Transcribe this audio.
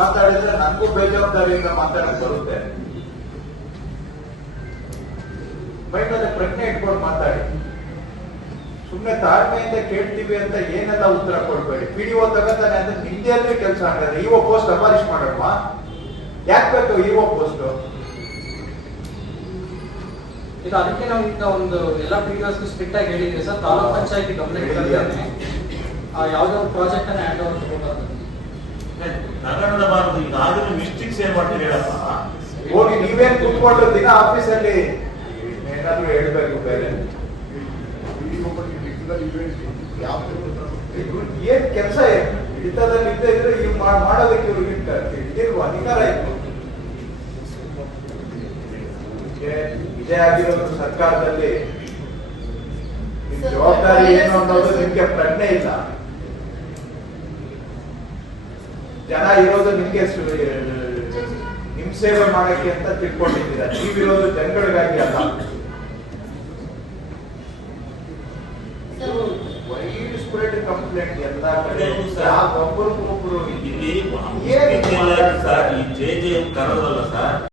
ಮಾತಾಡಿದ್ರೆ ನನಗೂ ಬೇಜವಾಬ್ದಾರಿಯಿಂದ ಮಾತಾಡಕ್ ಬರುತ್ತೆ. ಮೈಂಡಲ್ಲಿ ಪ್ರಜ್ಞೆ ಇಟ್ಕೊಂಡು ಮಾತಾಡಿ. ಸುಮ್ಮನೆ ತಾಳ್ಮೆಯಿಂದ ಕೇಳ್ತೀವಿ ಅಂತ ಏನೆಲ್ಲ ಉತ್ತರ ಕೊಡ್ಬೇಡಿ. ಪಿಡಿಒ ತಗೋತಾನೆ ಅಂದ್ರೆ ನಿಮ್ದೇ ಅಂದ್ರೆ ಕೆಲಸ ಆಗಿದ್ರೆ ಇಒ ಪೋಸ್ಟ್ ಅಬಾಲಿಷ್ ಮಾಡಲ್ವಾ? ಯಾಕೆ ಬೇಕು ಇಒ ಪೋಸ್ಟ್? ಈಗ ಅದಕ್ಕೆ ನಾವು ಈಗ ಒಂದು ಎಲ್ಲ ಪಿಡಿಒಸ್ ಸ್ಟ್ರಿಕ್ಟ್ ಆಗಿ ಹೇಳಿದ್ವಿ ಸರ್. ತಾಲೂಕ್ ಪಂಚಾಯತಿ ಗಮನ ಇಡ್ತಾನೆ ಯಾವುದೇ ಒಂದು ಪ್ರಾಜೆಕ್ಟ್ ಅನ್ನ ಹ್ಯಾಂಡ್ ಓವರ್ ತಗೋಬಾರ್ದು. ತಗೊಂಡಬಾರದು. ಈಗ ಆದ್ರೂ ಮಿಸ್ಟೇಕ್ಸ್ ಏನ್ ಮಾಡ್ತೀವಿ ಹೇಳಪ್ಪ. ಹೋಗಿ ನೀವೇನ್ ಕೂತ್ಕೊಂಡು ದಿನ ಆಫೀಸಲ್ಲಿ ಏನಾದ್ರು ಹೇಳ್ಬೇಕು ಬೇರೆ. ಏನ್ ಕೆಲಸ ಹಿಡಿತದಲ್ಲಿ ಇದ್ದೇ ಇದ್ರೆ ಇವ್ ಮಾಡೋದಕ್ಕೆ ಇವ್ರಿಗೆ ಇದಿಲ್ವಾ ಅಧಿಕಾರ ಇತ್ತು? ಇದೇ ಆಗಿರೋದು ಸರ್ಕಾರದಲ್ಲಿ ನಿಮ್ ಜವಾಬ್ದಾರಿ ಏನು ಅನ್ನೋದು ನಿಮ್ಗೆ ಪ್ರಜ್ಞೆ ಇಲ್ಲ. ಜನ ಇರೋದು ನಿಮ್ಗೆ ನಿಮ್ ಸೇವೆ ಮಾಡಕ್ಕೆ ಅಂತ ತಿಳ್ಕೊಂಡಿದ್ದೀರಾ. ನೀವಿರೋದು ಜನಗಳಿಗಾಗಿ ಅಲ್ಲ. ವೈಡ್ ಸ್ಪ್ರೆಡ್ ಕಂಪ್ಲೇಂಟ್ ಎಲ್ಲ ಕಡೆ ಒಬ್ಬರಿಗೊಬ್ಬರು ಇಲ್ಲಿ ಜೆ ಜೆ ಕರೋದಲ್ಲ ಸರ್.